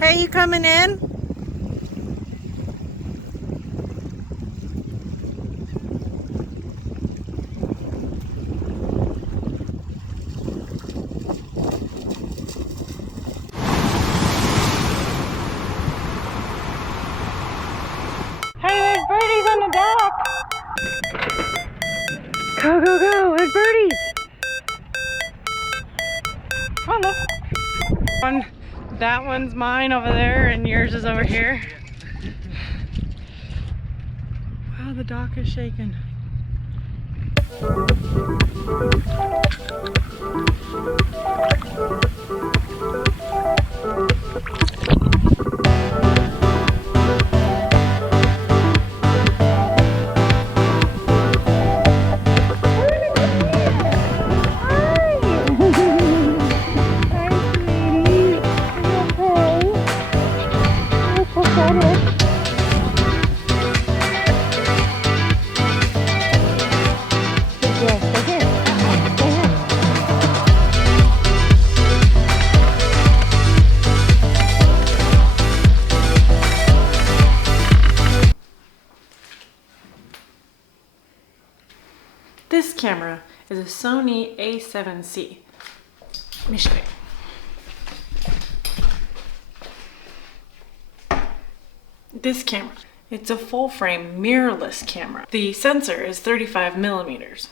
Hey, you coming in? Hey, there's birdies on the dock. Go, go, go, there's birdies. Hello. That one's mine over there and yours is over here. Wow, the dock is shaking. This camera is a Sony A7C. Let me show you. This camera, it's a full frame mirrorless camera. The sensor is 35 millimeters.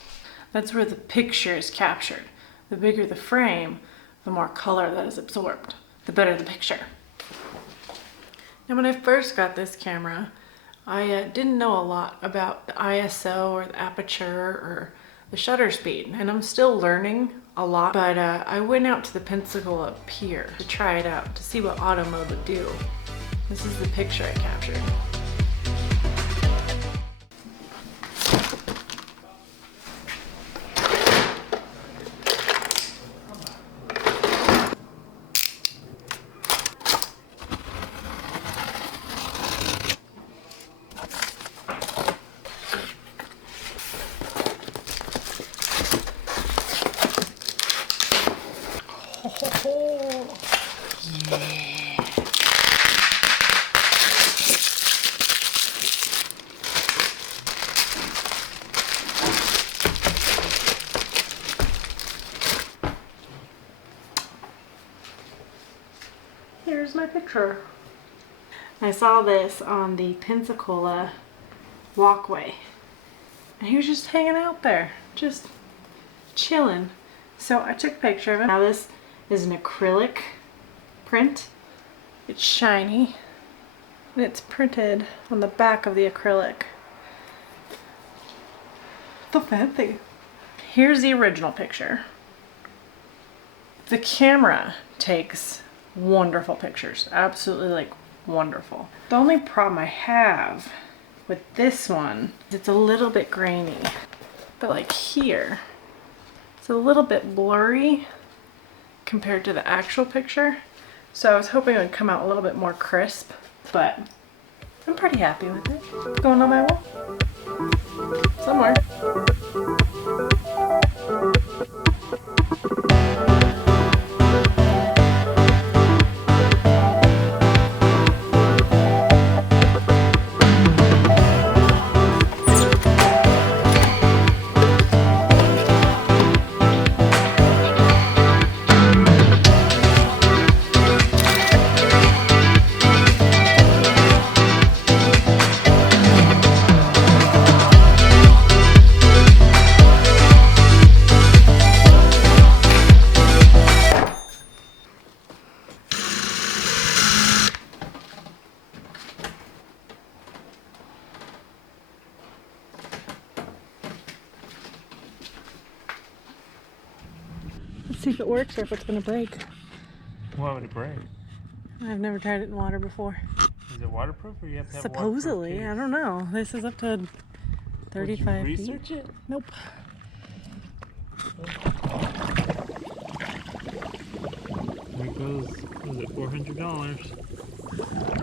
That's where the picture is captured. The bigger the frame, the more color that is absorbed, the better the picture. Now when I first got this camera, I didn't know a lot about the ISO or the aperture or the shutter speed, and I'm still learning a lot, but I went out to the Pensacola pier to try it out to see what auto mode would do. This is the picture I captured. Oh, yeah. Here's my picture. I saw this on the Pensacola walkway, and he was just hanging out there, just chilling. So I took a picture of him. Now this is an acrylic print. It's shiny and it's printed on the back of the acrylic. So fancy. Here's the original picture. The camera takes wonderful pictures, absolutely like wonderful. The only problem I have with this one is it's a little bit grainy, but like here it's a little bit blurry compared to the actual picture. So I was hoping it would come out a little bit more crisp, but I'm pretty happy with it. Going on my wall? Somewhere. Let's see if it works or if it's gonna break. Why would it break? I've never tried it in water before. Is it waterproof or you have to have Supposedly, I don't know. This is up to 35 Did you feet. research it? Nope. There goes, was it $400?